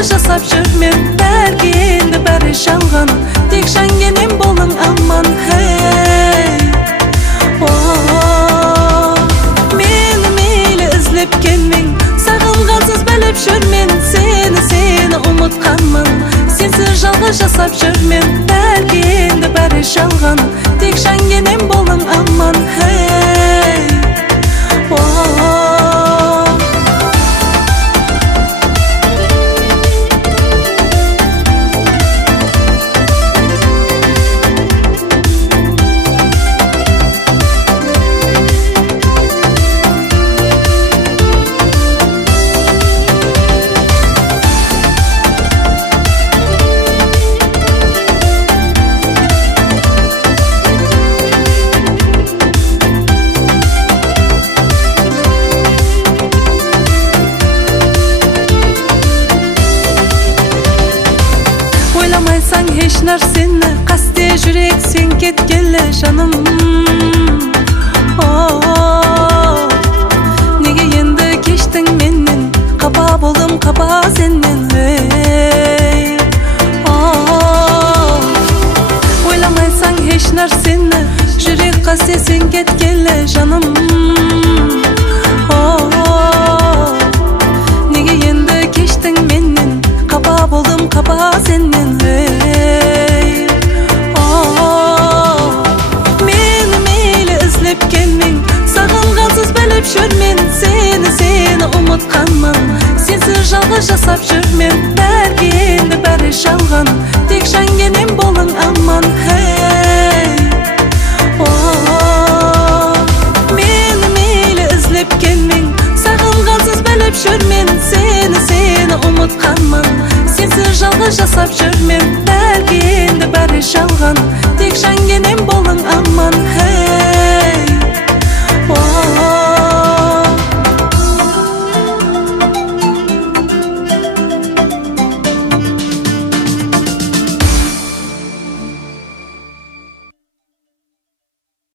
жалғыз жасап жүрмен, бәрге енді бәрі жалған, тек жангенем болың аман. Мені мейлі ізлеп келмең, сағынғансыз біліп жүрмен, сені ұмытқанмын, сенсіз жалғыз жасап жүрмен, бәрге енді бәрі жалған, тек жангенем болың аман. Ойламайсаң еш нәрсені, қасте жүрек сен кеткелі жаным. Неге енді кештің менен, қапа болдым қапа сенен. Ойламайсаң еш нәрсені, жүрек қасте сен кеткелі жаным. Неге енді кештің менен, қапа болдым қапа сенен. Мені мейлі ізлеп келмең, сағынғансыз біліп жүрмен, сені ұмытқанмын, сенсіз жалғыз жасап жүрмен, бәрге енді бәрі жалған, тек жангенем болың аман. Мені мейлі ізлеп келмең, сағынғансыз біліп жүрмен, сені ұмытқанмын, сенсіз жалғыз жасап жүрмен, бәрге енді бәрі жалған, тек жангенем болың аман.